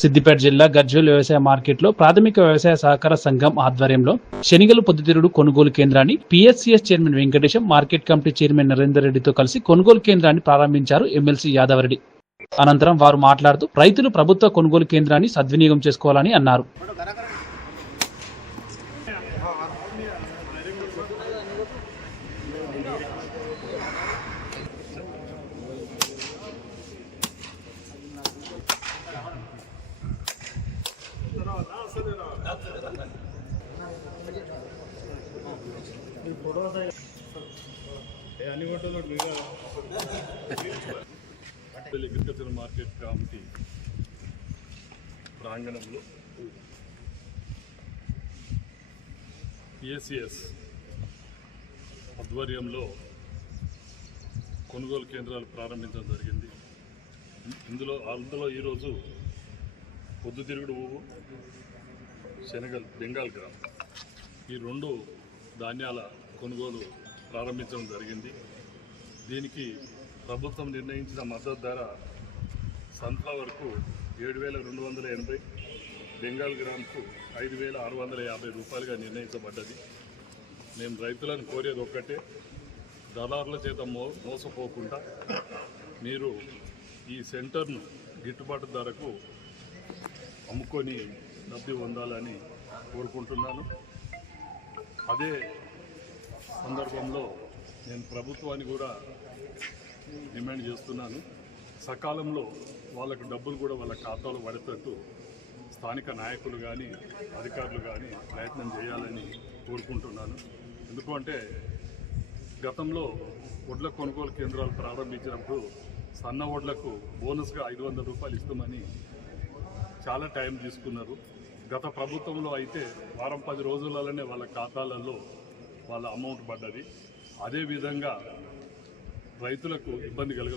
సిద్దిపేట జిల్లా గజ్వేల్ వ్యవసాయ మార్కెట్లో ప్రాథమిక వ్యవసాయ సహకార సంఘం ఆధ్వర్యంలో శనిగలు పొద్దుతిరుడు కొనుగోలు కేంద్రాన్ని PSCS chairman Venkatesham market committee chairman Narender రెడ్డితో కలిసి కొనుగోలు కేంద్రాన్ని ప్రారంభించారు ఎమ్మెల్సీ యాదవరెడ్డి. అనంతరం వారు మాట్లాడుతూ రైతులు ప్రభుత్వ కొనుగోలు కేంద్రాన్ని సద్వినియోగం చేసుకోవాలని అన్నారు. అగ్రికల్చర్ మార్కెట్ కమిటీ ప్రాంగణంలో పిఎస్సిఎస్ ఆధ్వర్యంలో కొనుగోలు కేంద్రాలు ప్రారంభించడం జరిగింది. ఇందులో అందులో ఈరోజు పొద్దుతిరుగుడు పువ్వు శనగలు బెంగాల్ గ్రామ్. ఈ రెండు ధాన్యాల కొనుగోలు ప్రారంభించడం జరిగింది. దీనికి ప్రభుత్వం నిర్ణయించిన మద్దతు ధర సన్ఫ్లవర్కు ఏడు వేల రెండు వందల ఎనభై బెంగాల్ గ్రామ్కు ఐదు వేల ఆరు వందల యాభై రూపాయలుగా నిర్ణయించబడ్డది. మేము రైతులను కోరేది ఒక్కటే దళారుల చేత మో మోసపోకుండా మీరు ఈ సెంటర్ను గిట్టుబాటు ధరకు అమ్ముకొని లబ్ధి పొందాలని కోరుకుంటున్నాను. అదే సందర్భంలో నేను ప్రభుత్వాన్ని కూడా డిమాండ్ చేస్తున్నాను. సకాలంలో వాళ్ళకు డబ్బులు కూడా వాళ్ళ ఖాతాలో పడేటట్టు స్థానిక నాయకులు కానీ అధికారులు కానీ ప్రయత్నం చేయాలని కోరుకుంటున్నాను. ఎందుకంటే గతంలో వడ్ల కొనుగోలు కేంద్రాలు ప్రారంభించినప్పుడు సన్న వడ్లకు బోనస్గా ఐదు వందల రూపాయలు ఇస్తామని చాలా టైం తీసుకున్నారు. గత ప్రభుత్వంలో అయితే వారం పది రోజులలోనే వాళ్ళ ఖాతాలలో వాళ్ళ అమౌంట్ పడ్డది. అదేవిధంగా రైతులకు ఇబ్బంది కలగ